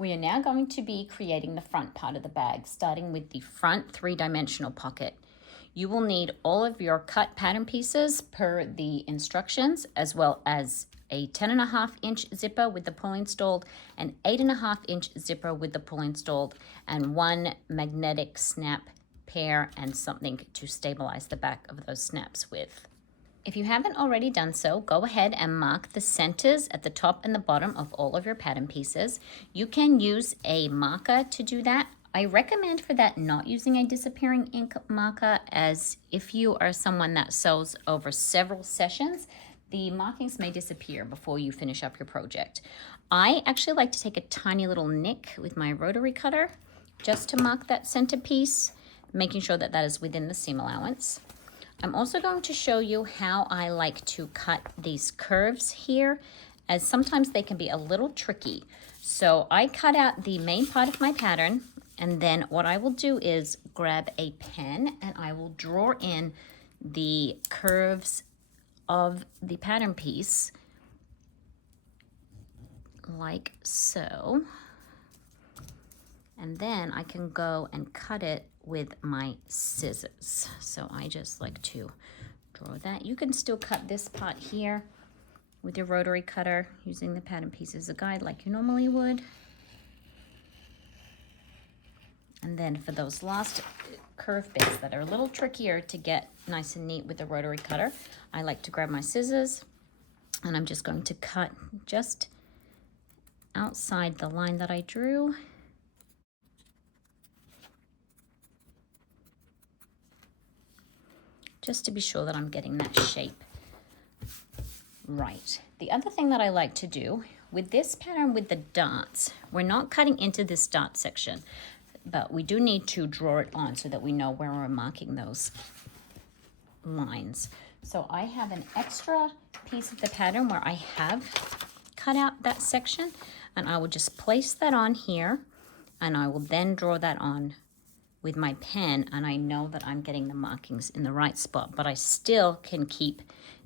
We are now going to be creating the front part of the bag, starting with the front 3-dimensional pocket. You will need all of your cut pattern pieces per the instructions, as well as a 10.5-inch zipper with the pull installed, an 8.5-inch zipper with the pull installed, and one magnetic snap pair and something to stabilize the back of those snaps with. If you haven't already done so, go ahead and mark the centers at the top and the bottom of all of your pattern pieces. You can use a marker to do that. I recommend for that not using a disappearing ink marker, as if you are someone that sews over several sessions, the markings may disappear before you finish up your project. I actually like to take a tiny little nick with my rotary cutter just to mark that center piece, making sure that that is within the seam allowance. I'm also going to show you how I like to cut these curves here, as sometimes they can be a little tricky. So I cut out the main part of my pattern, and then what I will do is grab a pen and I will draw in the curves of the pattern piece like so. And then I can go and cut it with my scissors. So I just like to draw that. You can still cut this part here with your rotary cutter using the pattern piece as a guide like you normally would. And then for those last curve bits that are a little trickier to get nice and neat with the rotary cutter, I like to grab my scissors and I'm just going to cut just outside the line that I drew. Just to be sure that I'm getting that shape right. The other thing that I like to do with this pattern with the darts, we're not cutting into this dart section, but we do need to draw it on so that we know where we're marking those lines. So I have an extra piece of the pattern where I have cut out that section, and I will just place that on here, and I will then draw that on with my pen, and I know that I'm getting the markings in the right spot, but I still can keep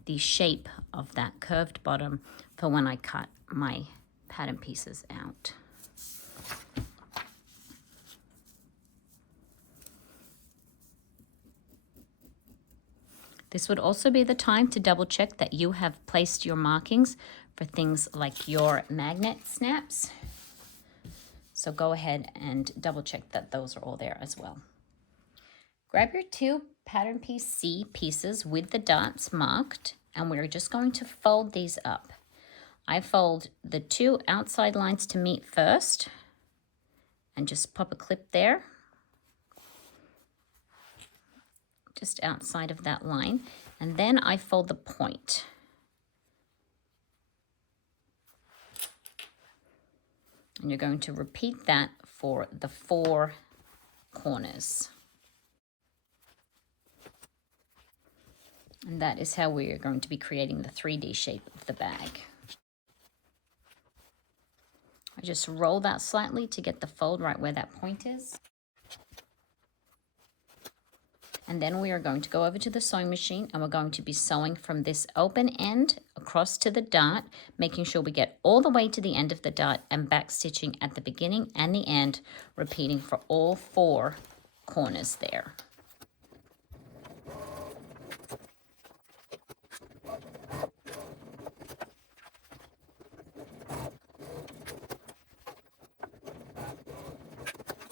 the shape of that curved bottom for when I cut my pattern pieces out. This would also be the time to double check that you have placed your markings for things like your magnet snaps. So go ahead and double check that those are all there as well. Grab your 2 pattern piece C pieces with the dots marked, and we're just going to fold these up. I fold the 2 outside lines to meet first and just pop a clip there, just outside of that line, and then I fold the point. And you're going to repeat that for the 4 corners. And that is how we are going to be creating the 3D shape of the bag. I just roll that slightly to get the fold right where that point is. And then we are going to go over to the sewing machine, and we're going to be sewing from this open end across to the dart, making sure we get all the way to the end of the dart and back stitching at the beginning and the end, repeating for all 4 corners there.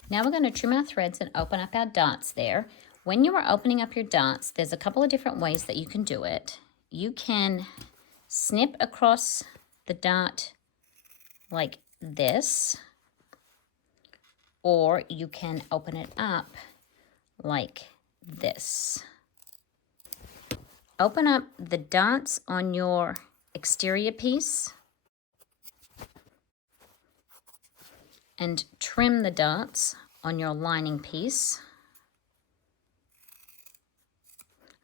Now we're going to trim our threads and open up our darts there. When you are opening up your darts, there's a couple of different ways that you can do it. You can snip across the dart like this, or you can open it up like this. Open up the darts on your exterior piece and trim the darts on your lining piece.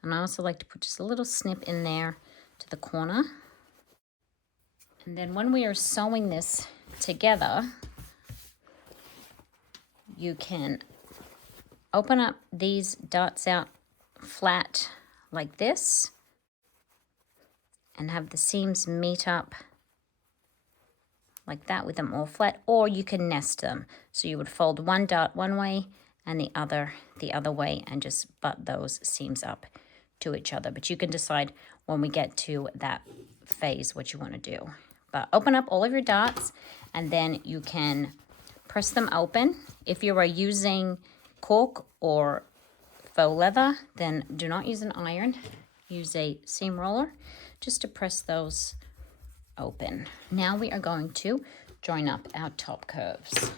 And I also like to put just a little snip in there to the corner. And then when we are sewing this together, you can open up these darts out flat like this and have the seams meet up like that with them all flat, or you can nest them. So you would fold one dart one way and the other way, and just butt those seams up to each other. But you can decide when we get to that phase what you want to do. But open up all of your darts, and then you can press them open. If you are using cork or faux leather, then do not use an iron. Use a seam roller just to press those open. Now we are going to join up our top curves.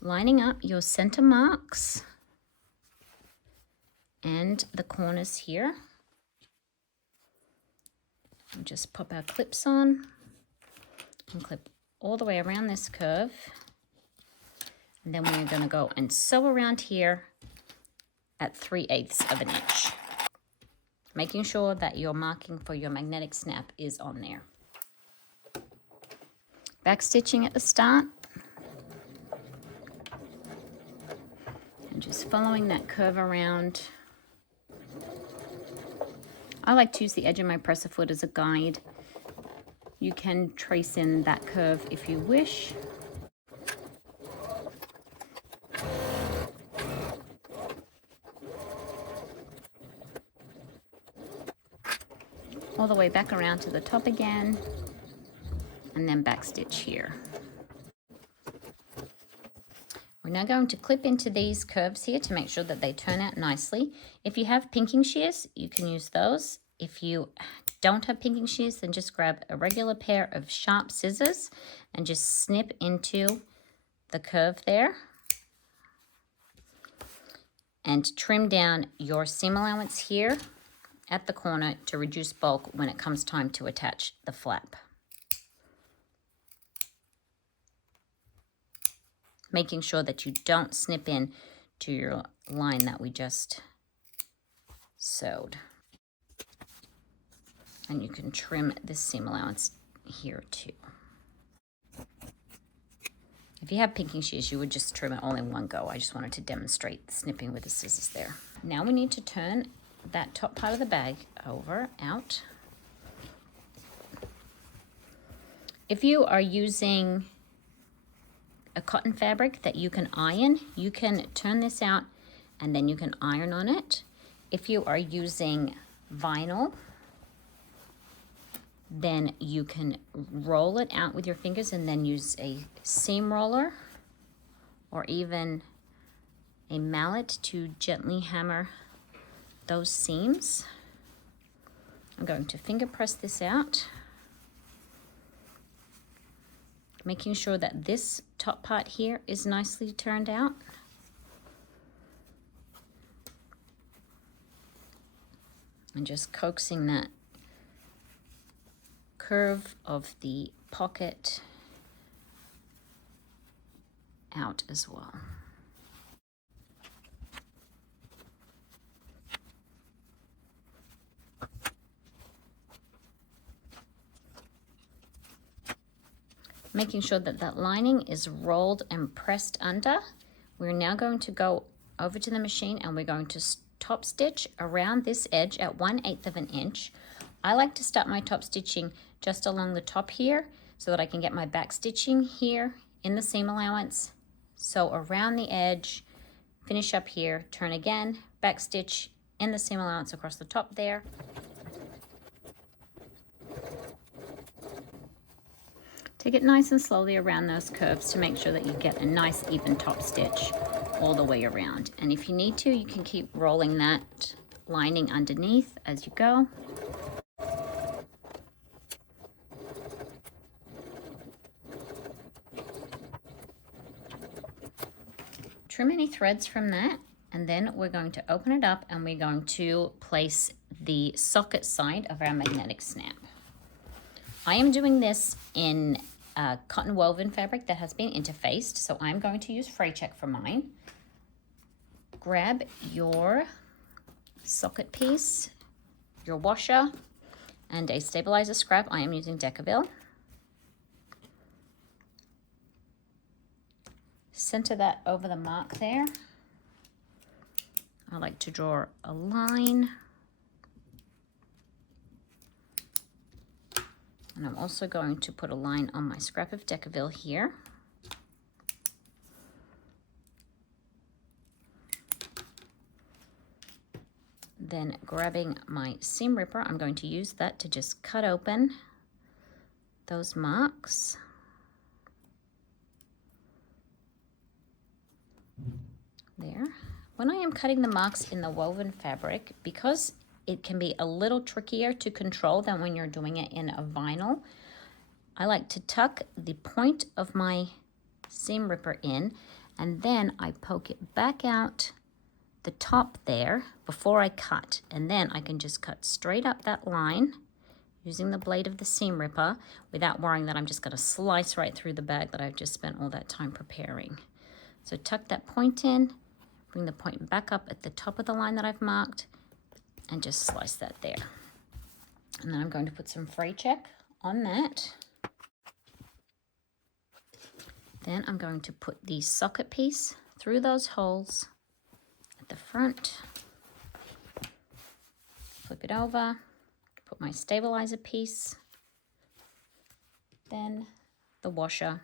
Lining up your center marks and the corners here. And just pop our clips on and clip all the way around this curve. And then we're going to go and sew around here at 3/8 of an inch. Making sure that your marking for your magnetic snap is on there. Back stitching at the start. And just following that curve around. I like to use the edge of my presser foot as a guide. You can trace in that curve if you wish. All the way back around to the top again, and then back stitch here. We're now going to clip into these curves here to make sure that they turn out nicely. If you have pinking shears, you can use those. If you don't have pinking shears, then just grab a regular pair of sharp scissors and just snip into the curve there. And trim down your seam allowance here at the corner to reduce bulk when it comes time to attach the flap. Making sure that you don't snip in to your line that we just sewed. And you can trim this seam allowance here too. If you have pinking shears, you would just trim it all in one go. I just wanted to demonstrate the snipping with the scissors there. Now we need to turn that top part of the bag out. If you are using a cotton fabric that you can iron, you can turn this out and then you can iron on it. If you are using vinyl, then you can roll it out with your fingers and then use a seam roller or even a mallet to gently hammer those seams. I'm going to finger press this out, making sure that this top part here is nicely turned out. And just coaxing that curve of the pocket out as well. Making sure that that lining is rolled and pressed under. We're now going to go over to the machine and we're going to top stitch around this edge at 1/8 of an inch. I like to start my top stitching just along the top here so that I can get my back stitching here in the seam allowance. So around the edge, finish up here, turn again, back stitch in the seam allowance across the top there. Take it nice and slowly around those curves to make sure that you get a nice even top stitch all the way around. And if you need to, you can keep rolling that lining underneath as you go. Trim any threads from that, and then we're going to open it up and we're going to place the socket side of our magnetic snap. I am doing this in cotton woven fabric that has been interfaced, so I'm going to use fray check for mine. Grab your socket piece, your washer, and a stabilizer scrap. I am using Decaville. Center that over the mark there. I like to draw a line. And And I'm also going to put a line on my scrap of Decaville here. Then grabbing my seam ripper, I'm going to use that to just cut open those marks. There. When I am cutting the marks in the woven fabric, because it can be a little trickier to control than when you're doing it in a vinyl, I like to tuck the point of my seam ripper in, and then I poke it back out the top there before I cut, and then I can just cut straight up that line using the blade of the seam ripper without worrying that I'm just going to slice right through the bag that I've just spent all that time preparing. So tuck that point in, bring the point back up at the top of the line that I've marked, and just slice that there. And then I'm going to put some fray check on that. Then I'm going to put the socket piece through those holes at the front, flip it over, put my stabilizer piece, then the washer.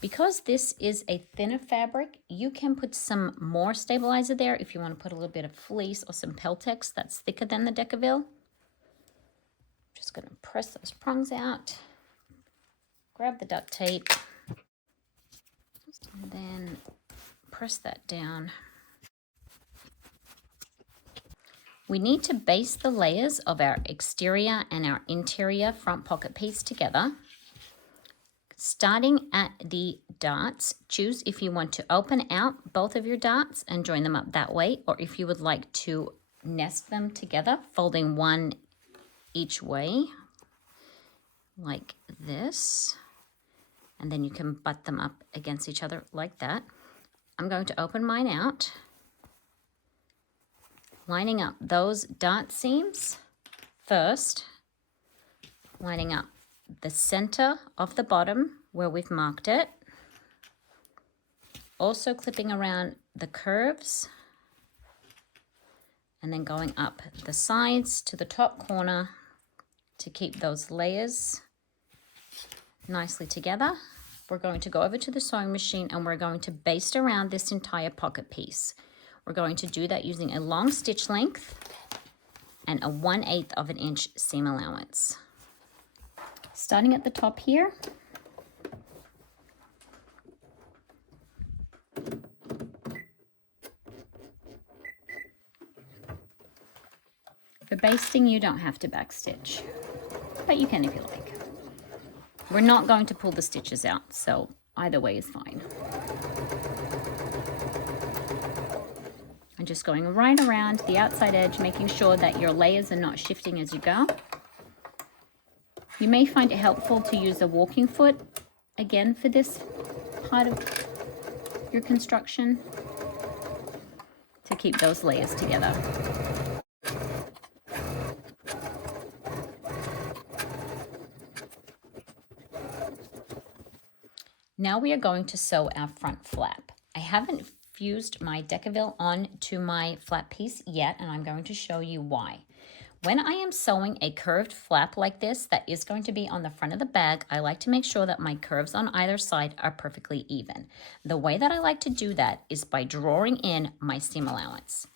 Because this is a thinner fabric, you can put some more stabilizer there if you want to put a little bit of fleece or some Peltex that's thicker than the Decaville. Just going to press those prongs out, grab the duct tape, and then press that down. We need to base the layers of our exterior and our interior front pocket piece together. Starting at the darts, choose if you want to open out both of your darts and join them up that way, or if you would like to nest them together, folding one each way, like this. And then you can butt them up against each other like that. I'm going to open mine out, lining up those dart seams first, lining up the center of the bottom where we've marked it, also clipping around the curves, and then going up the sides to the top corner to keep those layers nicely together. We're going to go over to the sewing machine and we're going to baste around this entire pocket piece. We're going to do that using a long stitch length and a 1/8 of an inch seam allowance. Starting at the top here, for basting you don't have to backstitch, but you can if you like. We're not going to pull the stitches out, so either way is fine. I'm just going right around the outside edge, making sure that your layers are not shifting as you go. You may find it helpful to use a walking foot, again, for this part of your construction, to keep those layers together. Now we are going to sew our front flap. I haven't fused my Decaville onto my flap piece yet, and I'm going to show you why. When I am sewing a curved flap like this that is going to be on the front of the bag, I like to make sure that my curves on either side are perfectly even. The way that I like to do that is by drawing in my seam allowance.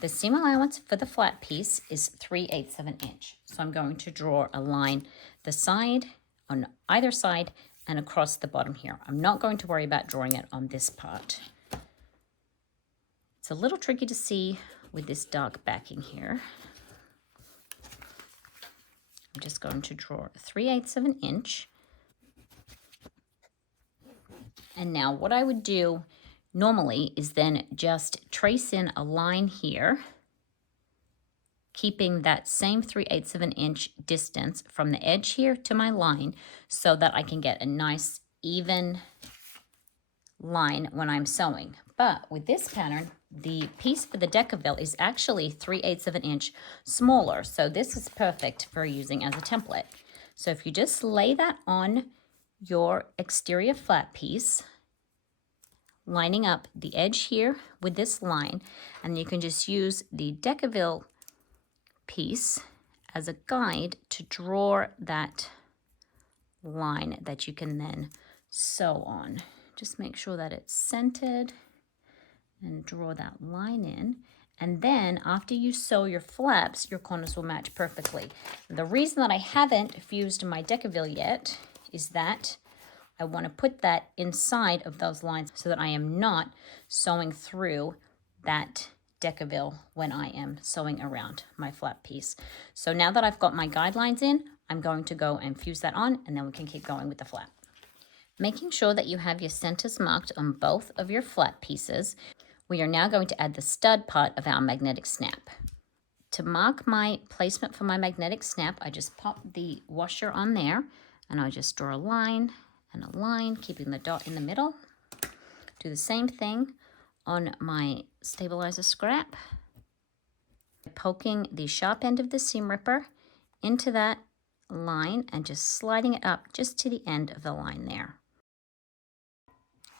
The seam allowance for the flap piece is 3/8 of an inch. So I'm going to draw a line the side on either side and across the bottom here. I'm not going to worry about drawing it on this part. It's a little tricky to see with this dark backing here. I'm just going to draw 3/8 of an inch. And now what I would do normally is then just trace in a line here, keeping that same 3/8 of an inch distance from the edge here to my line so that I can get a nice even line when I'm sewing. But with this pattern, the piece for the Decaville is actually 3/8 of an inch smaller. So this is perfect for using as a template. So if you just lay that on your exterior flat piece, lining up the edge here with this line, and you can just use the Decaville piece as a guide to draw that line that you can then sew on. Just make sure that it's centered and draw that line in. And then after you sew your flaps, your corners will match perfectly. The reason that I haven't fused my decaville yet is that I want to put that inside of those lines so that I am not sewing through that decaville when I am sewing around my flap piece. So now that I've got my guidelines in, I'm going to go and fuse that on, and then we can keep going with the flap. Making sure that you have your centers marked on both of your flap pieces, we are now going to add the stud part of our magnetic snap. To mark my placement for my magnetic snap, I just pop the washer on there, and I just draw a line and a line, keeping the dot in the middle. Do the same thing on my stabilizer scrap, poking the sharp end of the seam ripper into that line and just sliding it up just to the end of the line there.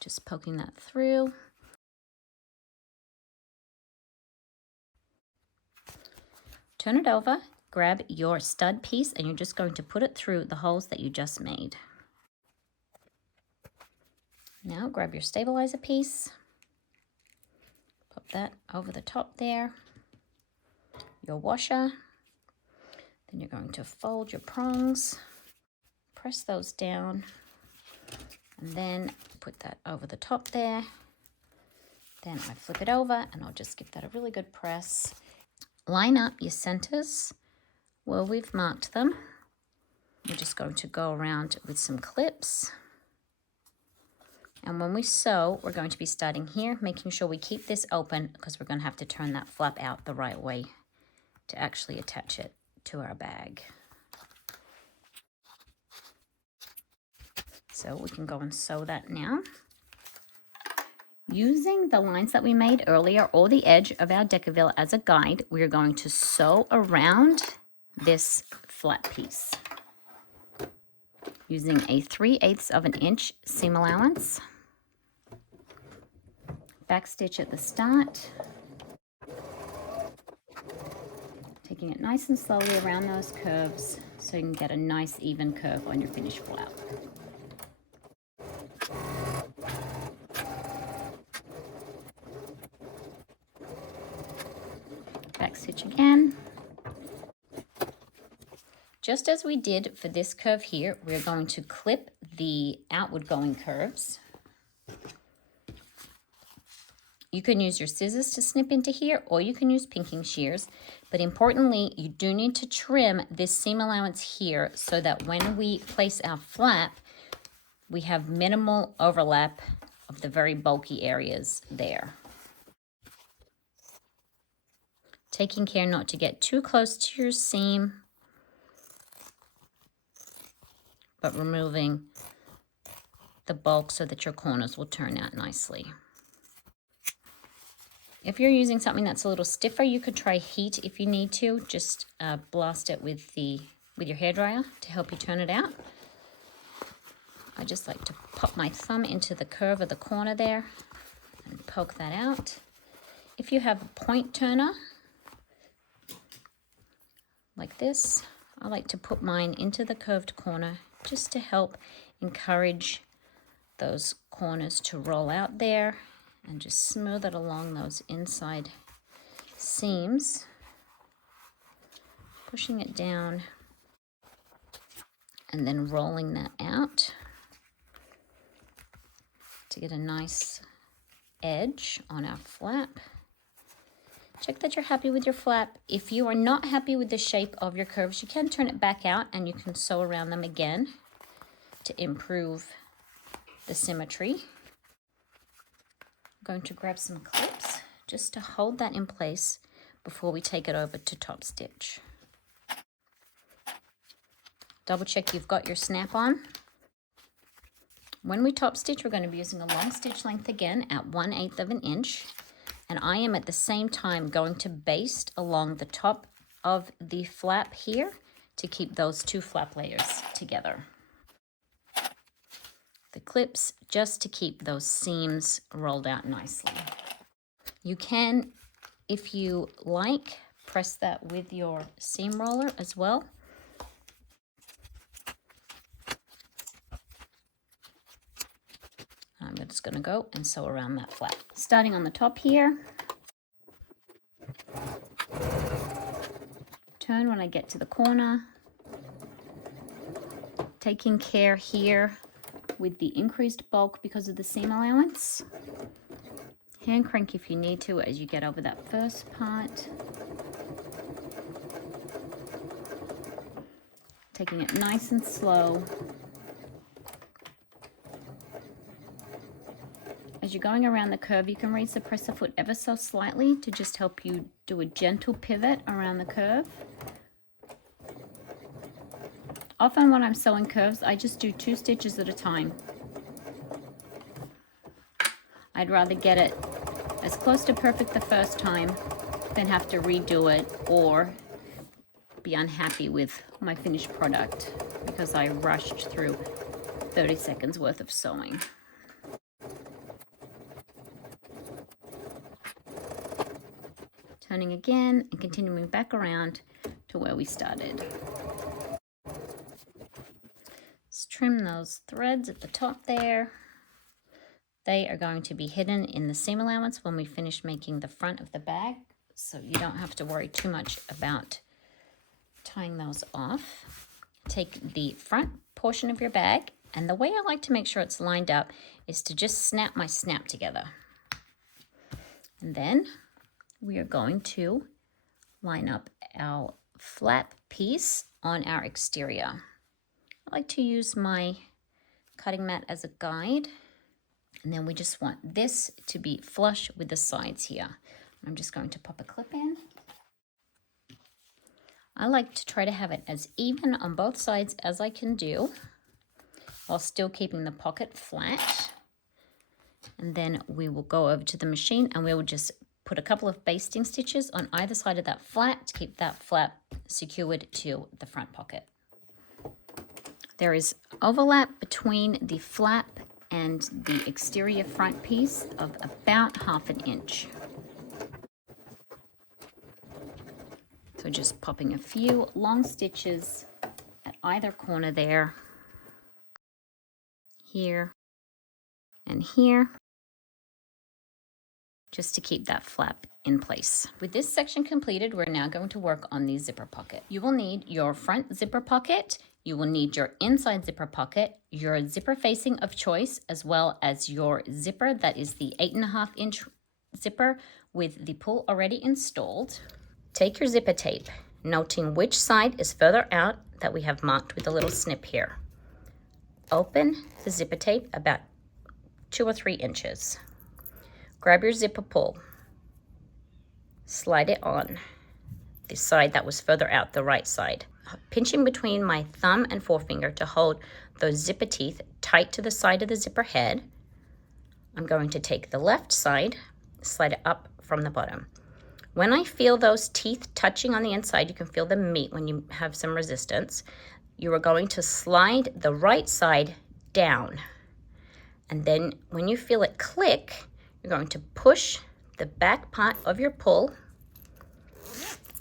Just poking that through. Turn it over, grab your stud piece, and you're just going to put it through the holes that you just made. Now grab your stabilizer piece, pop that over the top there, your washer, then you're going to fold your prongs, press those down, and then put that over the top there. Then I flip it over and I'll just give that a really good press. Line up your centers where we've marked them. We're just going to go around with some clips. And when we sew, we're going to be starting here, making sure we keep this open because we're going to have to turn that flap out the right way to actually attach it to our bag. So we can go and sew that now. Using the lines that we made earlier or the edge of our decaville as a guide, we are going to sew around this flat piece using a 3/8 of an inch seam allowance. Back stitch at the start, taking it nice and slowly around those curves so you can get a nice even curve on your finished flap. Back stitch again. Just as we did for this curve here, we're going to clip the outward going curves. You can use your scissors to snip into here, or you can use pinking shears. But importantly, you do need to trim this seam allowance here so that when we place our flap, we have minimal overlap of the very bulky areas there. Taking care not to get too close to your seam, but removing the bulk so that your corners will turn out nicely. If you're using something that's a little stiffer, you could try heat if you need to. Just blast it with your hairdryer to help you turn it out. I just like to pop my thumb into the curve of the corner there and poke that out. If you have a point turner like this, I like to put mine into the curved corner just to help encourage those corners to roll out there and just smooth it along those inside seams, pushing it down and then rolling that out to get a nice edge on our flap. Check that you're happy with your flap. If you are not happy with the shape of your curves, you can turn it back out and you can sew around them again to improve the symmetry. I'm going to grab some clips just to hold that in place before we take it over to top stitch. Double check you've got your snap on. When we top stitch, we're going to be using a long stitch length again at 1/8 of an inch. And I am at the same time going to baste along the top of the flap here to keep those two flap layers together. The clips just to keep those seams rolled out nicely. You can, if you like, press that with your seam roller as well. just going to go and sew around that flap. Starting on the top here. Turn when I get to the corner. Taking care here with the increased bulk because of the seam allowance. Hand crank if you need to as you get over that first part. Taking it nice and slow. As you're going around the curve, you can raise the presser foot ever so slightly to just help you do a gentle pivot around the curve. Often when I'm sewing curves, I just do 2 stitches at a time. I'd rather get it as close to perfect the first time than have to redo it or be unhappy with my finished product because I rushed through 30 seconds worth of sewing. Turning again and continuing back around to where we started. Let's trim those threads at the top there. They are going to be hidden in the seam allowance when we finish making the front of the bag, so you don't have to worry too much about tying those off. Take the front portion of your bag, and the way I like to make sure it's lined up is to just snap my snap together. And then we are going to line up our flap piece on our exterior. I like to use my cutting mat as a guide, and then we just want this to be flush with the sides here. I'm just going to pop a clip in. I like to try to have it as even on both sides as I can do while still keeping the pocket flat. And then we will go over to the machine and we will just put a couple of basting stitches on either side of that flap to keep that flap secured to the front pocket. There is overlap between the flap and the exterior front piece of about 1/2 inch. So just popping a few long stitches at either corner there, here and here, just to keep that flap in place. With this section completed, we're now going to work on the zipper pocket. You will need your front zipper pocket, you will need your inside zipper pocket, your zipper facing of choice, as well as your zipper that is the 8.5 inch zipper with the pull already installed. Take your zipper tape, noting which side is further out that we have marked with a little snip here. Open the zipper tape about 2 or 3 inches. Grab your zipper pull, slide it on the side that was further out, the right side. Pinching between my thumb and forefinger to hold those zipper teeth tight to the side of the zipper head. I'm going to take the left side, slide it up from the bottom. When I feel those teeth touching on the inside, you can feel them meet when you have some resistance. You are going to slide the right side down. And then when you feel it click, you're going to push the back part of your pull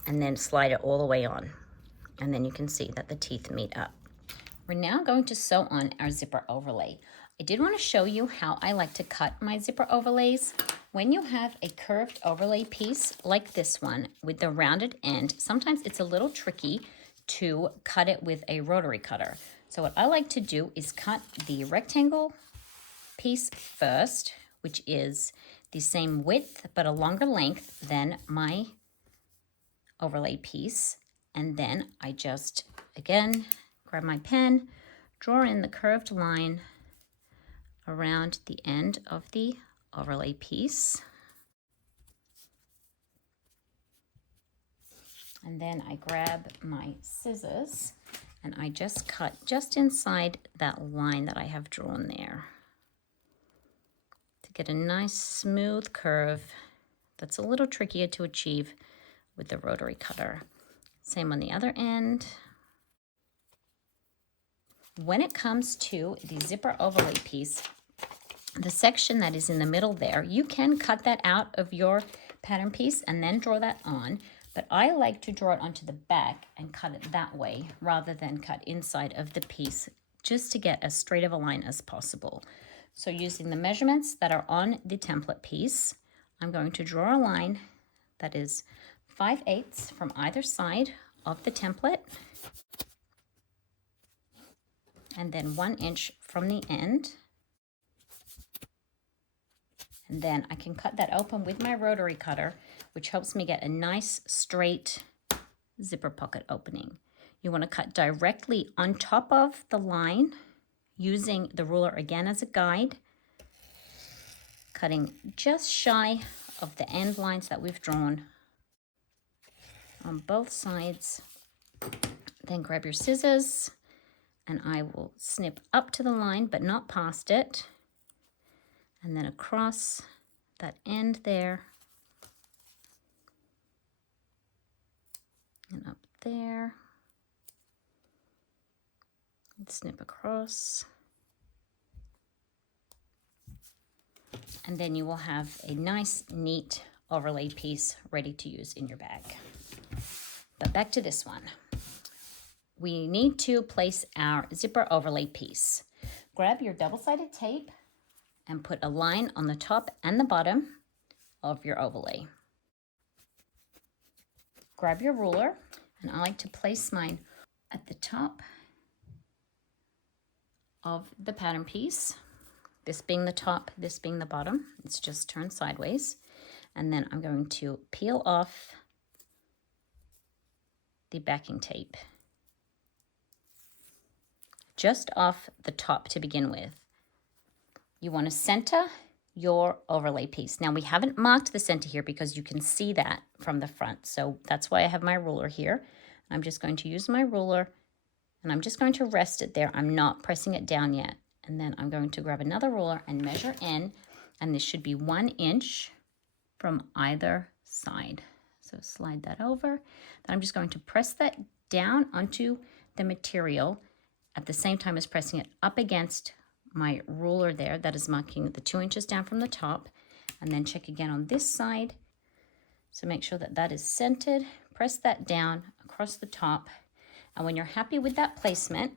and then slide it all the way on. And then you can see that the teeth meet up. We're now going to sew on our zipper overlay. I did want to show you how I like to cut my zipper overlays. When you have a curved overlay piece like this one with the rounded end, sometimes it's a little tricky to cut it with a rotary cutter. So what I like to do is cut the rectangle piece first, which is the same width but a longer length than my overlay piece. And then I just, again, grab my pen, draw in the curved line around the end of the overlay piece. And then I grab my scissors and I just cut just inside that line that I have drawn there to get a nice smooth curve that's a little trickier to achieve with the rotary cutter. Same on the other end. When it comes to the zipper overlay piece, the section that is in the middle there, you can cut that out of your pattern piece and then draw that on, but I like to draw it onto the back and cut it that way rather than cut inside of the piece just to get as straight of a line as possible. So using the measurements that are on the template piece, I'm going to draw a line that is 5/8 from either side of the template, and then 1 inch from the end. And then I can cut that open with my rotary cutter, which helps me get a nice straight zipper pocket opening. You want to cut directly on top of the line using the ruler again as a guide, cutting just shy of the end lines that we've drawn on both sides. Then grab your scissors and I will snip up to the line but not past it, and then across that end there and up there, and snip across, and then you will have a nice neat overlay piece ready to use in your bag. But back to this one. We need to place our zipper overlay piece. Grab your double-sided tape and put a line on the top and the bottom of your overlay. Grab your ruler, and I like to place mine at the top of the pattern piece. This being the top, this being the bottom. It's just turned sideways. And then I'm going to peel off the backing tape just off the top to begin with. You want to center your overlay piece. Now we haven't marked the center here because you can see that from the front. So that's why I have my ruler here. I'm just going to use my ruler and I'm just going to rest it there. I'm not pressing it down yet. And then I'm going to grab another ruler and measure in, and this should be 1 inch from either side. So slide that over. Then I'm just going to press that down onto the material at the same time as pressing it up against my ruler there that is marking the 2 inches down from the top, and then check again on this side. So make sure that that is centered, press that down across the top, and when you're happy with that placement,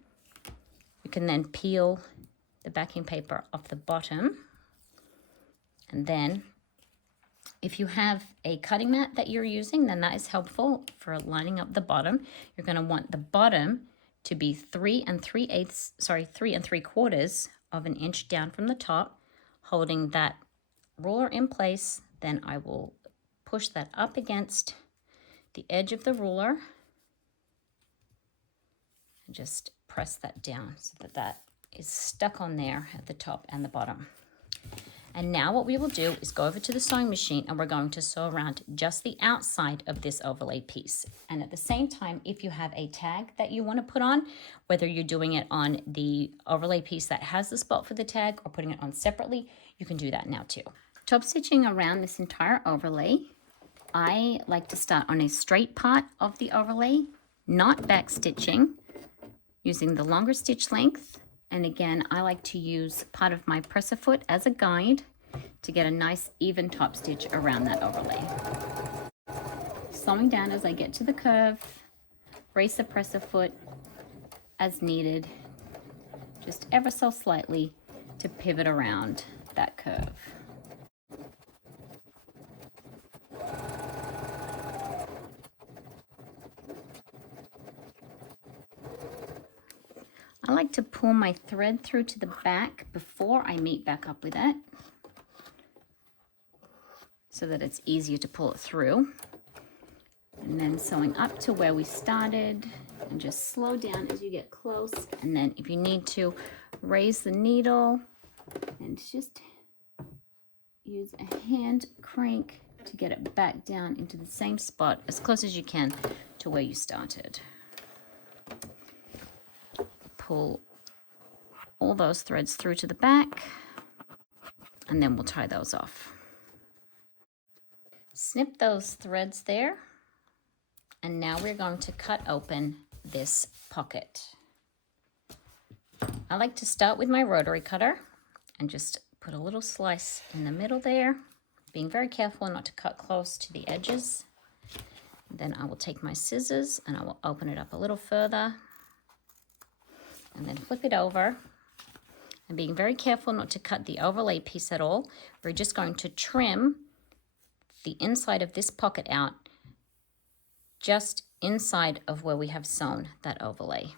you can then peel the backing paper off the bottom. And then if you have a cutting mat that you're using, then that is helpful for lining up the bottom. You're going to want the bottom to be 3 3/4 of an inch down from the top, holding that ruler in place. Then I will push that up against the edge of the ruler and just press that down so that that is stuck on there at the top and the bottom. And now what we will do is go over to the sewing machine and we're going to sew around just the outside of this overlay piece. And at the same time, if you have a tag that you want to put on, whether you're doing it on the overlay piece that has the spot for the tag or putting it on separately, you can do that now too. Top stitching around this entire overlay, I like to start on a straight part of the overlay, not back stitching, using the longer stitch length. And again, I like to use part of my presser foot as a guide to get a nice even top stitch around that overlay. Sewing down as I get to the curve, raise the presser foot as needed, just ever so slightly to pivot around that curve. I like to pull my thread through to the back before I meet back up with it so that it's easier to pull it through. And then sewing up to where we started, and just slow down as you get close. And then if you need to, raise the needle and just use a hand crank to get it back down into the same spot as close as you can to where you started. Pull all those threads through to the back, and then we'll tie those off. Snip those threads there, and now we're going to cut open this pocket. I like to start with my rotary cutter and just put a little slice in the middle there, being very careful not to cut close to the edges. Then I will take my scissors and I will open it up a little further, and then flip it over And being very careful not to cut the overlay piece at all. We're just going to trim the inside of this pocket out just inside of where we have sewn that overlay.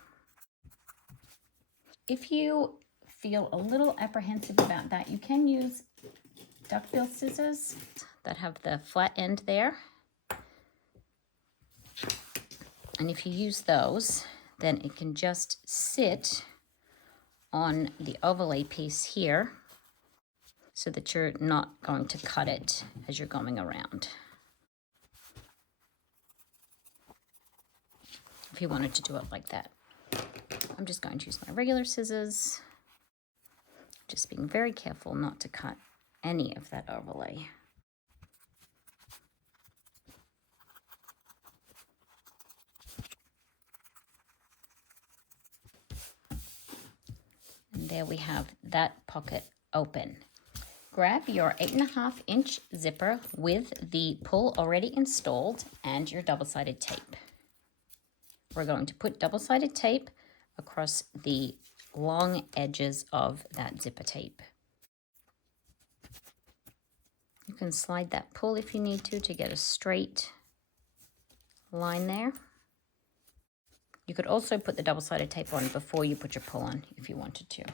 If you feel a little apprehensive about that, you can use duckbill scissors that have the flat end there. And if you use those, then it can just sit on the overlay piece here so that you're not going to cut it as you're going around. If you wanted to do it like that. I'm just going to use my regular scissors, just being very careful not to cut any of that overlay. And there we have that pocket open. Grab your 8.5 inch zipper with the pull already installed and your double-sided tape. We're going to put double-sided tape across the long edges of that zipper tape. You can slide that pull if you need to get a straight line there. You could also put the double-sided tape on before you put your pull on if you wanted to.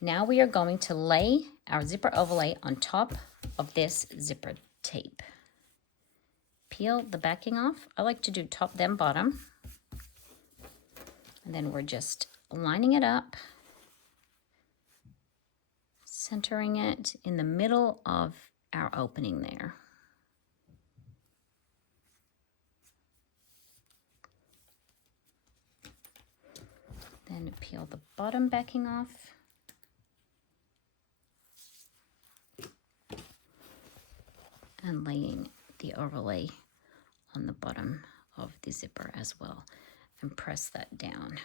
Now we are going to lay our zipper overlay on top of this zipper tape. Peel the backing off. I like to do top then bottom. And then we're just lining it up, centering it in the middle of our opening there. Then peel the bottom backing off. And laying the overlay on the bottom of the zipper as well, and press that down.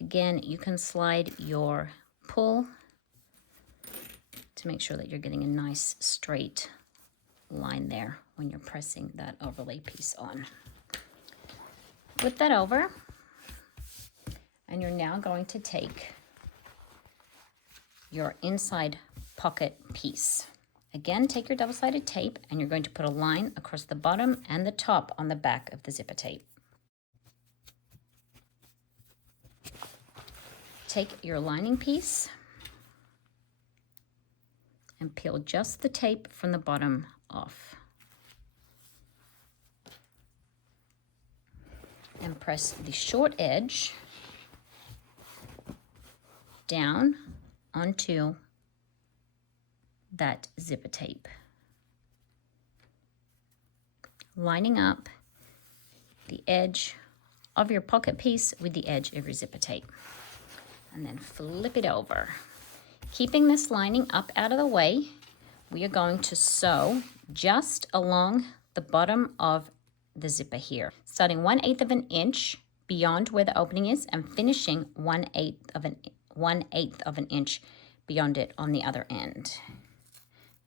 Again, you can slide your pull to make sure that you're getting a nice straight line there when you're pressing that overlay piece on. Flip that over, and you're now going to take your inside pocket piece. Again, take your double-sided tape and you're going to put a line across the bottom and the top on the back of the zipper tape. Take your lining piece and peel just the tape from the bottom off. And press the short edge down onto that zipper tape, lining up the edge of your pocket piece with the edge of your zipper tape, and then flip it over. Keeping this lining up out of the way, we are going to sew just along the bottom of the zipper here, starting 1/8 of an inch beyond where the opening is and finishing 1/8 of an inch beyond it on the other end.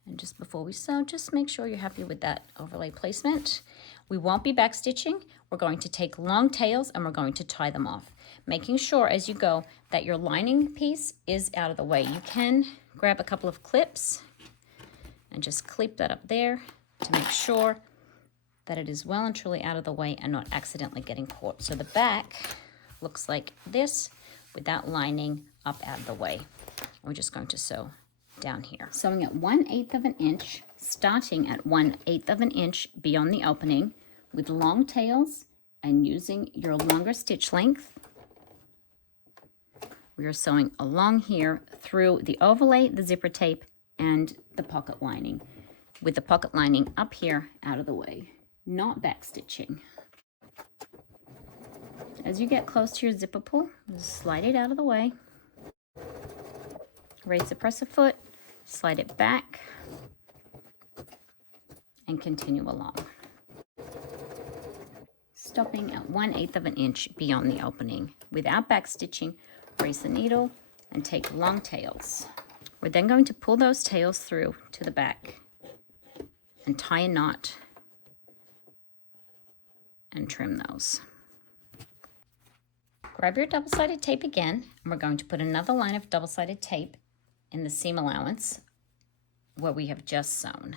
And just before we sew, just make sure you're happy with that overlay placement. We won't be backstitching. We're going to take long tails and we're going to tie them off, making sure as you go that your lining piece is out of the way. You can grab a couple of clips and just clip that up there to make sure that it is well and truly out of the way and not accidentally getting caught. So the back looks like this with that lining up out of the way. We're just going to sew down here. Sewing at 1/8 of an inch, starting at 1/8 of an inch beyond the opening with long tails and using your longer stitch length. We are sewing along here through the overlay, the zipper tape, and the pocket lining, with the pocket lining up here out of the way, not back stitching. As you get close to your zipper pull, just slide it out of the way. Raise the presser foot, slide it back, and continue along. Stopping at 1/8 of an inch beyond the opening. Without back stitching, raise the needle and take long tails. We're then going to pull those tails through to the back and tie a knot and trim those. Grab your double-sided tape again, and we're going to put another line of double-sided tape in the seam allowance where we have just sewn.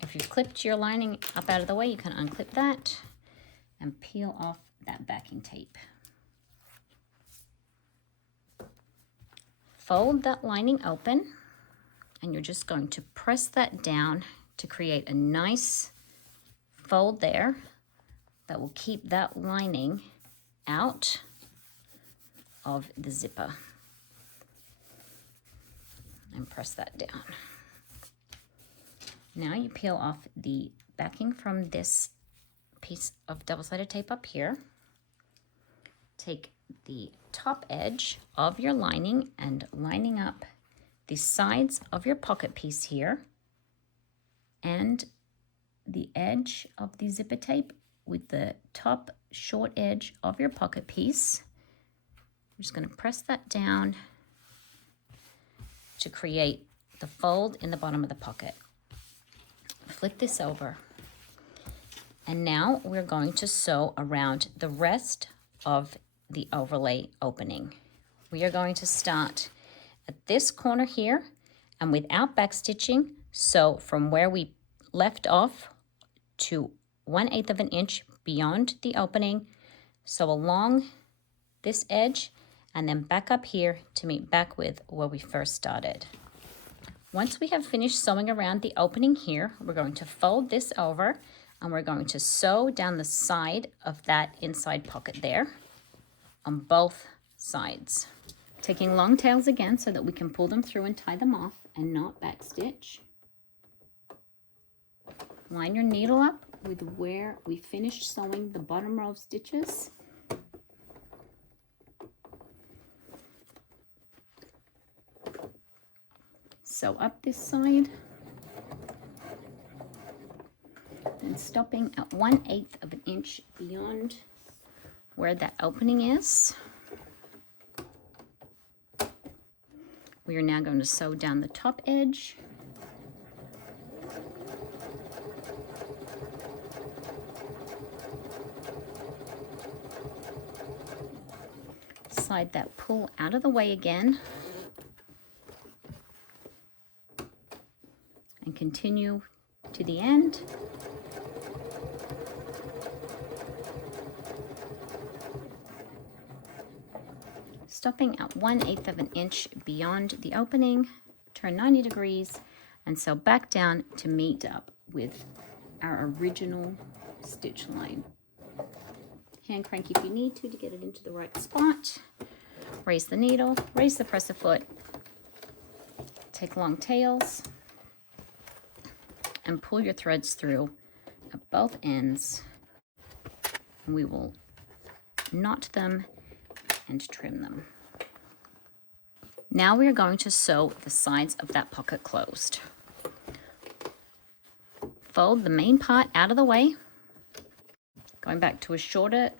If you've clipped your lining up out of the way, you can unclip that and peel off that backing tape. Fold that lining open, and you're just going to press that down to create a nice fold there that will keep that lining out of the zipper. And press that down. Now you peel off the backing from this piece of double-sided tape up here. Take the top edge of your lining and lining up the sides of your pocket piece here and the edge of the zipper tape with the top short edge of your pocket piece. I'm just going to press that down to create the fold in the bottom of the pocket. Flip this over, and now we're going to sew around the rest of the overlay opening. We are going to start at this corner here, and without back stitching, sew from where we left off to 1/8 of an inch beyond the opening, sew along this edge, and then back up here to meet back with where we first started. Once we have finished sewing around the opening here, we're going to fold this over, and we're going to sew down the side of that inside pocket there on both sides. Taking long tails again so that we can pull them through and tie them off and not back stitch. Line your needle up with where we finished sewing the bottom row of stitches. Sew up this side, then stopping at 1/8 of an inch beyond where that opening is. We are now going to sew down the top edge. Slide that pull out of the way again. And continue to the end. Stopping at 1/8 of an inch beyond the opening, turn 90 degrees, and sew back down to meet up with our original stitch line. Hand crank if you need to get it into the right spot. Raise the needle, raise the presser foot, take long tails, and pull your threads through at both ends. And we will knot them and trim them. Now we are going to sew the sides of that pocket closed. Fold the main part out of the way, going back to a shorter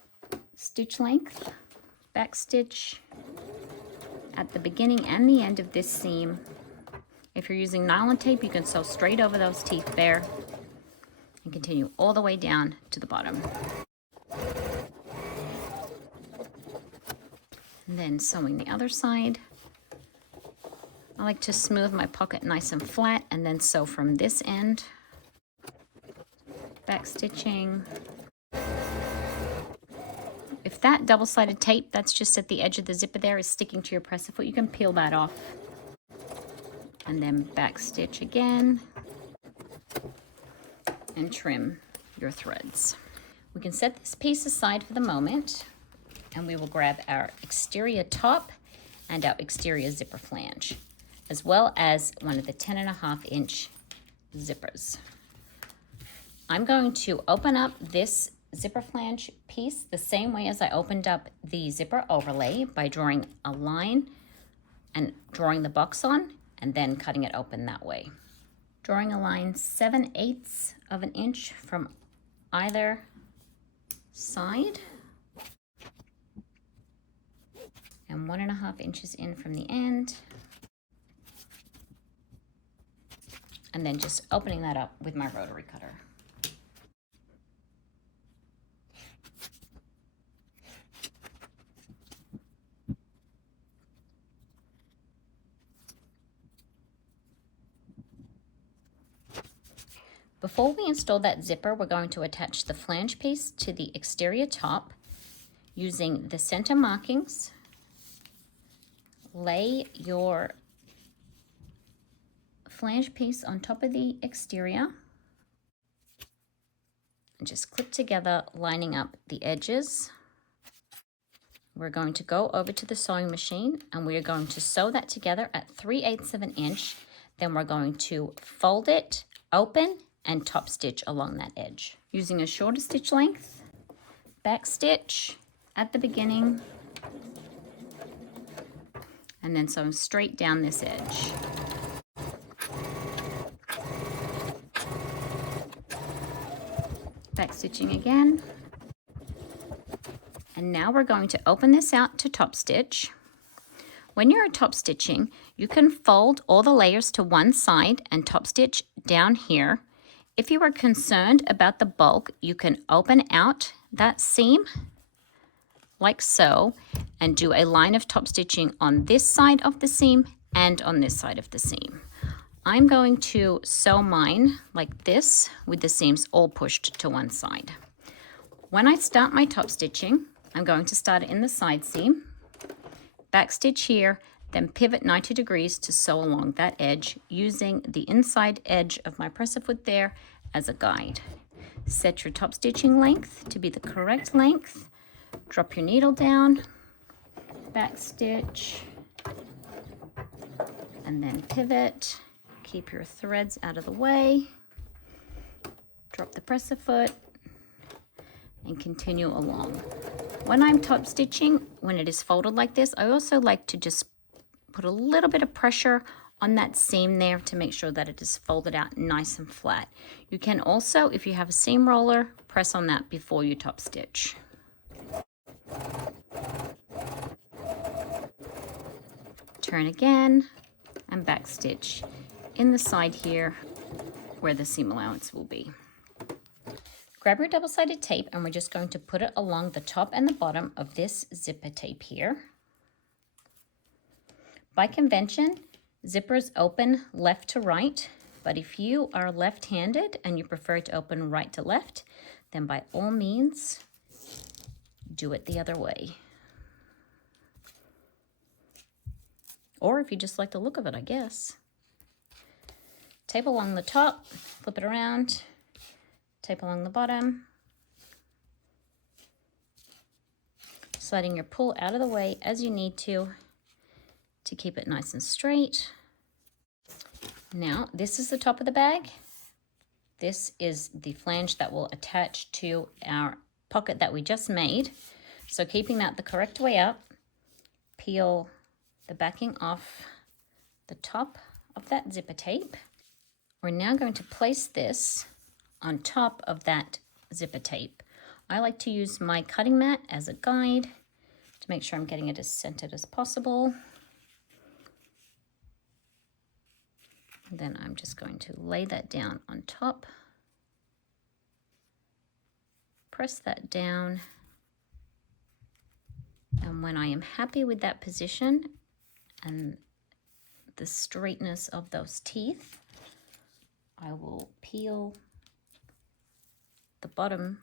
stitch length, back stitch at the beginning and the end of this seam. If you're using nylon tape, you can sew straight over those teeth there and continue all the way down to the bottom. And then sewing the other side. I like to smooth my pocket nice and flat and then sew from this end. Back stitching. If that double-sided tape that's just at the edge of the zipper there is sticking to your presser foot, you can peel that off. And then back stitch again and trim your threads. We can set this piece aside for the moment, and we will grab our exterior top and our exterior zipper flange, as well as one of the 10.5 inch zippers. I'm going to open up this zipper flange piece the same way as I opened up the zipper overlay by drawing a line and drawing the box on, and then cutting it open that way. Drawing a line 7/8 of an inch from either side and 1.5 inches in from the end, and then just opening that up with my rotary cutter. Before we install that zipper, we're going to attach the flange piece to the exterior top using the center markings. Lay your flange piece on top of the exterior and just clip together, lining up the edges. We're going to go over to the sewing machine and we are going to sew that together at 3/8 of an inch. Then we're going to fold it, open, and top stitch along that edge. Using a shorter stitch length, back stitch at the beginning, and then sewing straight down this edge. Back stitching again. And now we're going to open this out to top stitch. When you're top stitching, you can fold all the layers to one side and top stitch down here. If you are concerned about the bulk, you can open out that seam like so and do a line of top stitching on this side of the seam and on this side of the seam. I'm going to sew mine like this with the seams all pushed to one side. When I start my top stitching, I'm going to start it in the side seam, back stitch here, then pivot 90 degrees to sew along that edge using the inside edge of my presser foot there as a guide. Set your top stitching length to be the correct length. Drop your needle down, back stitch, and then pivot. Keep your threads out of the way. Drop the presser foot and continue along. When I'm top stitching, when it is folded like this, I also like to just put a little bit of pressure on that seam there to make sure that it is folded out nice and flat. You can also, if you have a seam roller, press on that before you top stitch. Turn again and back stitch in the side here where the seam allowance will be. Grab your double-sided tape and we're just going to put it along the top and the bottom of this zipper tape here. By convention, zippers open left to right, but if you are left-handed and you prefer to open right to left, then by all means, do it the other way. Or if you just like the look of it, I guess. Tape along the top, flip it around, tape along the bottom, sliding your pull out of the way as you need to keep it nice and straight. Now, this is the top of the bag. This is the flange that will attach to our pocket that we just made. So keeping that the correct way up, peel the backing off the top of that zipper tape. We're now going to place this on top of that zipper tape. I like to use my cutting mat as a guide to make sure I'm getting it as centered as possible. And then I'm just going to lay that down on top. Press that down. And when I am happy with that position and the straightness of those teeth, I will peel the bottom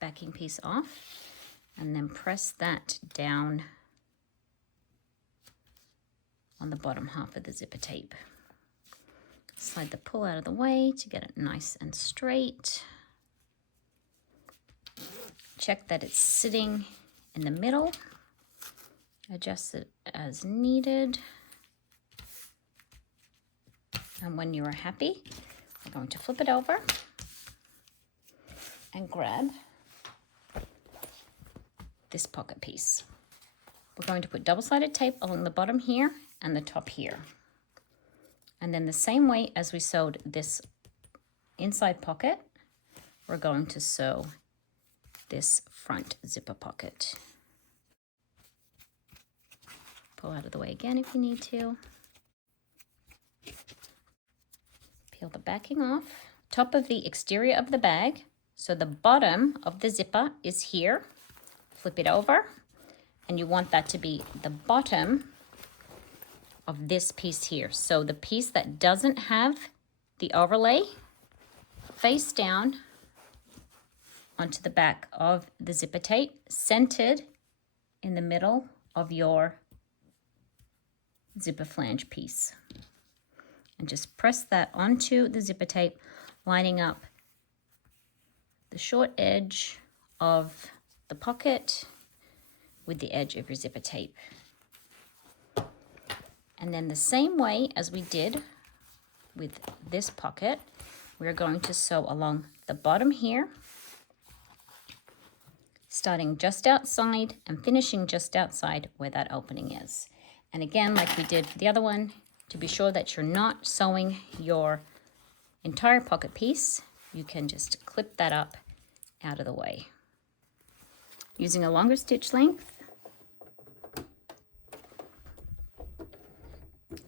backing piece off and then press that down on the bottom half of the zipper tape. Slide the pull out of the way to get it nice and straight. Check that it's sitting in the middle. Adjust it as needed. And when you are happy, we're going to flip it over and grab this pocket piece. We're going to put double-sided tape along the bottom here and the top here. And then the same way as we sewed this inside pocket, we're going to sew this front zipper pocket. Pull out of the way again if you need to. Peel the backing off. Top of the exterior of the bag. So the bottom of the zipper is here. Flip it over. And you want that to be the bottom of this piece here. So the piece that doesn't have the overlay face down onto the back of the zipper tape, centered in the middle of your zipper flange piece. And just press that onto the zipper tape, lining up the short edge of the pocket with the edge of your zipper tape. And then the same way as we did with this pocket, we're going to sew along the bottom here, starting just outside and finishing just outside where that opening is. And again, like we did for the other one, to be sure that you're not sewing your entire pocket piece, you can just clip that up out of the way. Using a longer stitch length,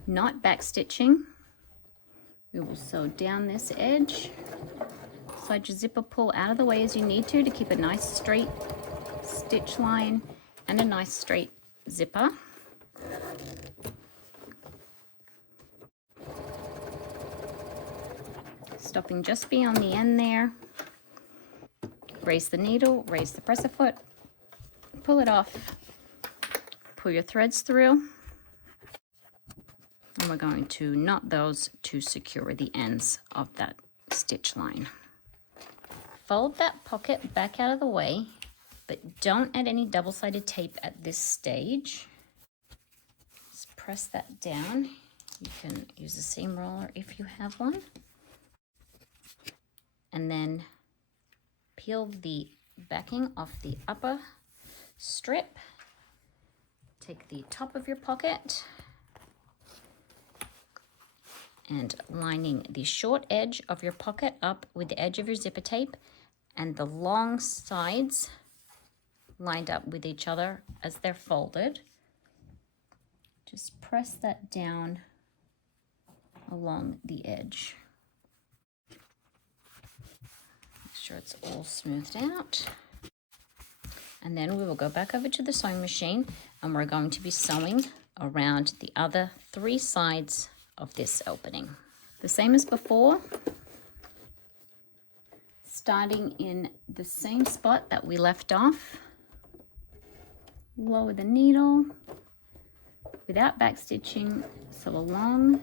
not back stitching, we will sew down this edge. Slide your zipper pull out of the way as you need to keep a nice straight stitch line and a nice straight zipper. Stopping just beyond the end there. Raise the needle, raise the presser foot, pull it off, pull your threads through, and we're going to knot those to secure the ends of that stitch line. Fold that pocket back out of the way, but don't add any double-sided tape at this stage. Just press that down. You can use a seam roller if you have one. And then peel the backing off the upper strip. Take the top of your pocket and lining the short edge of your pocket up with the edge of your zipper tape and the long sides lined up with each other as they're folded. Just press that down along the edge. Make sure it's all smoothed out. And then we will go back over to the sewing machine and we're going to be sewing around the other 3 sides of this opening. The same as before, starting in the same spot that we left off. Lower the needle without back stitching, sew along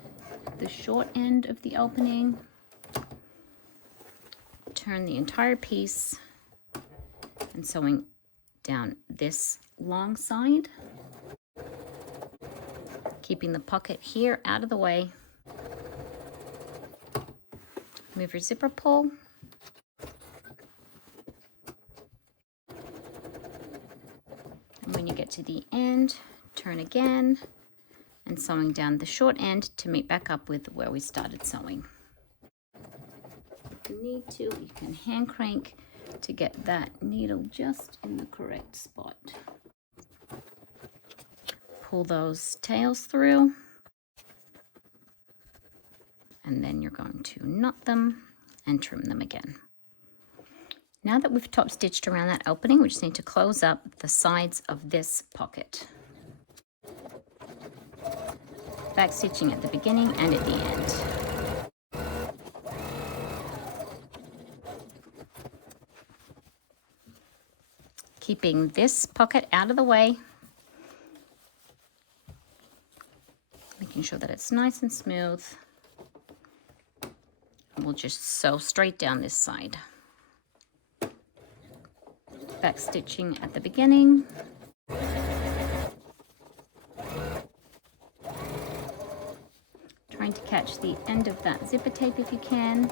the short end of the opening, turn the entire piece and sewing down this long side, keeping the pocket here out of the way. Move your zipper pull. And when you get to the end, turn again and sewing down the short end to meet back up with where we started sewing. If you need to, you can hand crank to get that needle just in the correct spot. Pull those tails through, and then you're going to knot them and trim them again. Now that we've top stitched around that opening, we just need to close up the sides of this pocket. Back stitching at the beginning and at the end. Keeping this pocket out of the way, making sure that it's nice and smooth. And we'll just sew straight down this side. Back stitching at the beginning. Trying to catch the end of that zipper tape if you can.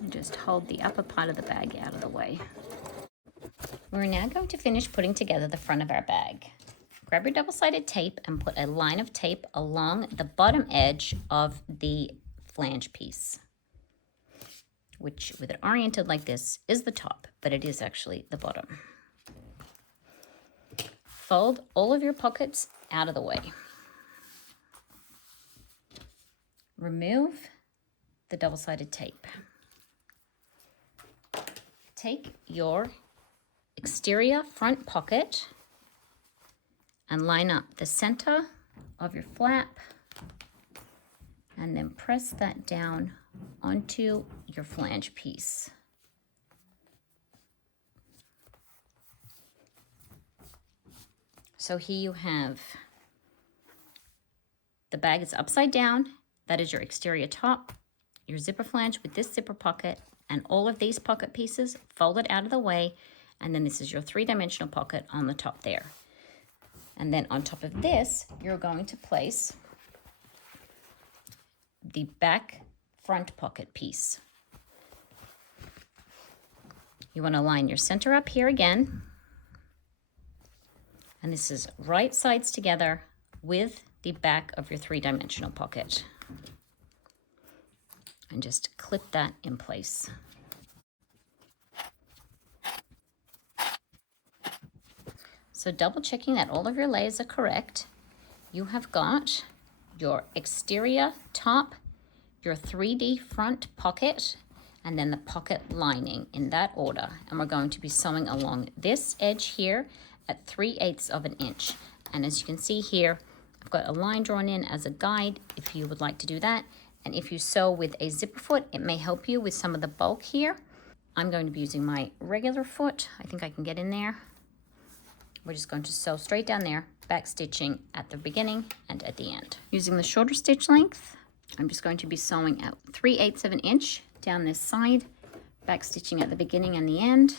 And just hold the upper part of the bag out of the way. We're now going to finish putting together the front of our bag. Grab your double-sided tape and put a line of tape along the bottom edge of the flange piece, which with it oriented like this is the top, but it is actually the bottom. Fold all of your pockets out of the way. Remove the double-sided tape. Take your exterior front pocket and line up the center of your flap and then press that down onto your flange piece. So here you have the bag is upside down. That is your exterior top, your zipper flange with this zipper pocket, and all of these pocket pieces folded out of the way. And then this is your three-dimensional pocket on the top there. And then on top of this, you're going to place the back front pocket piece. You want to line your center up here again. And this is right sides together with the back of your three-dimensional pocket. And just clip that in place. So double checking that all of your layers are correct. You have got your exterior top, your 3D front pocket, and then the pocket lining in that order. And we're going to be sewing along this edge here at 3/8 of an inch. And as you can see here, I've got a line drawn in as a guide if you would like to do that. And if you sew with a zipper foot, it may help you with some of the bulk here. I'm going to be using my regular foot. I think I can get in there. We're just going to sew straight down there, back stitching at the beginning and at the end. Using the shorter stitch length, I'm just going to be sewing at 3/8 of an inch down this side, back stitching at the beginning and the end.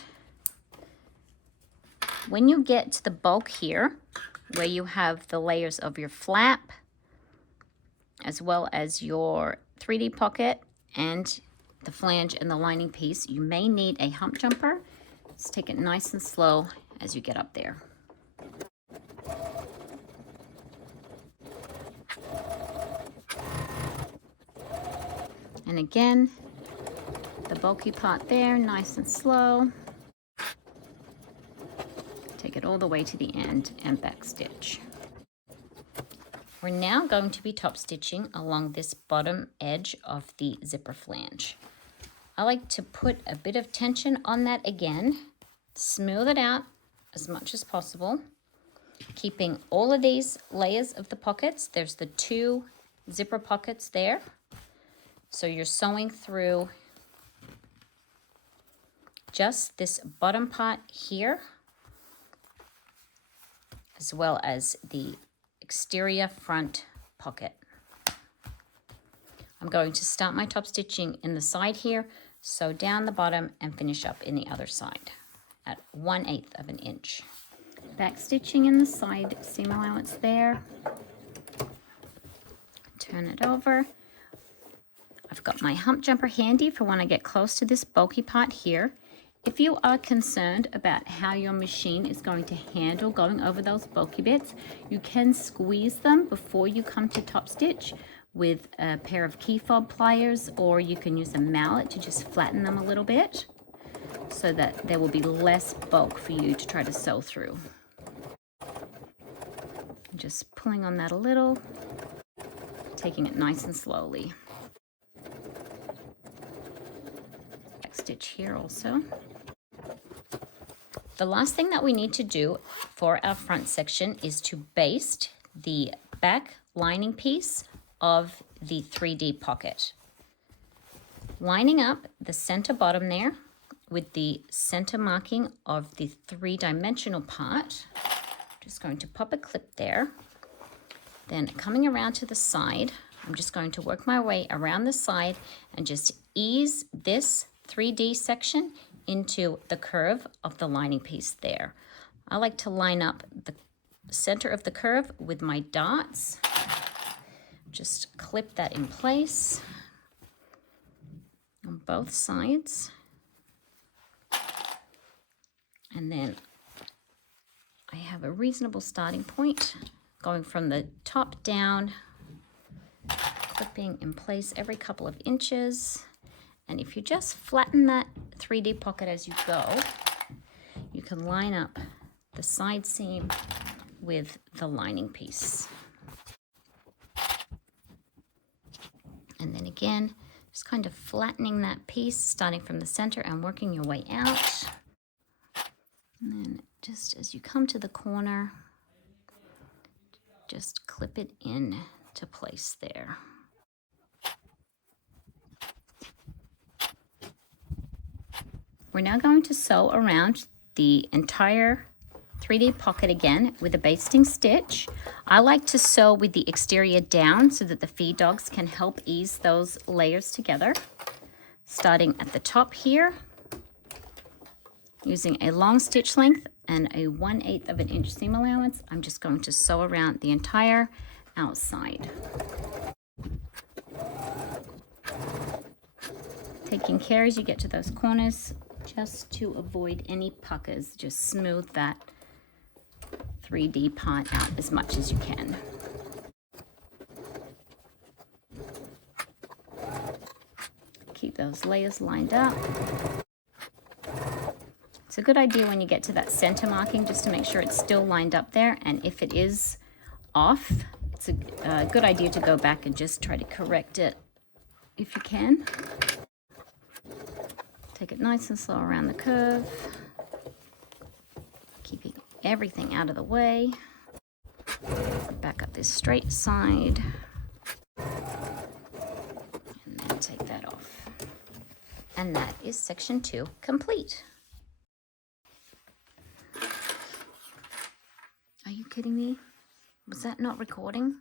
When you get to the bulk here, where you have the layers of your flap, as well as your 3D pocket and the flange and the lining piece, you may need a hump jumper. Just take it nice and slow as you get up there. And again, the bulky part there, nice and slow. Take it all the way to the end and back stitch. We're now going to be top stitching along this bottom edge of the zipper flange. I like to put a bit of tension on that again, smooth it out as much as possible, keeping all of these layers of the pockets. There's the 2 zipper pockets there. So you're sewing through just this bottom part here, as well as the exterior front pocket. I'm going to start my top stitching in the side here, sew down the bottom and finish up in the other side at 1/8 of an inch. Back stitching in the side seam allowance there. Turn it over. I've got my hump jumper handy for when I get close to this bulky part here. If you are concerned about how your machine is going to handle going over those bulky bits, you can squeeze them before you come to top stitch with a pair of key fob pliers, or you can use a mallet to just flatten them a little bit so that there will be less bulk for you to try to sew through. Just pulling on that a little, taking it nice and slowly. Back stitch here also. The last thing that we need to do for our front section is to baste the back lining piece of the 3D pocket. Lining up the center bottom there with the center marking of the 3-dimensional part. Just going to pop a clip there. Then coming around to the side, I'm just going to work my way around the side and just ease this 3D section into the curve of the lining piece there. I like to line up the center of the curve with my dots. Just clip that in place on both sides. And then I have a reasonable starting point going from the top down, clipping in place every couple of inches. And if you just flatten that 3D pocket as you go, you can line up the side seam with the lining piece. And then again, just kind of flattening that piece, starting from the center and working your way out. And then just as you come to the corner, just clip it in to place there. We're now going to sew around the entire 3D pocket again with a basting stitch. I like to sew with the exterior down so that the feed dogs can help ease those layers together. Starting at the top here, using a long stitch length and a 1/8 of an inch seam allowance, I'm just going to sew around the entire outside. Taking care as you get to those corners just to avoid any puckers. Just smooth that 3D part out as much as you can. Keep those layers lined up. It's a good idea when you get to that center marking just to make sure it's still lined up there, and if it is off, it's a good idea to go back and just try to correct it if you can. Take it nice and slow around the curve, keeping everything out of the way. Back up this straight side, and then take that off. And that is section 2 complete. Are you kidding me? Was that not recording?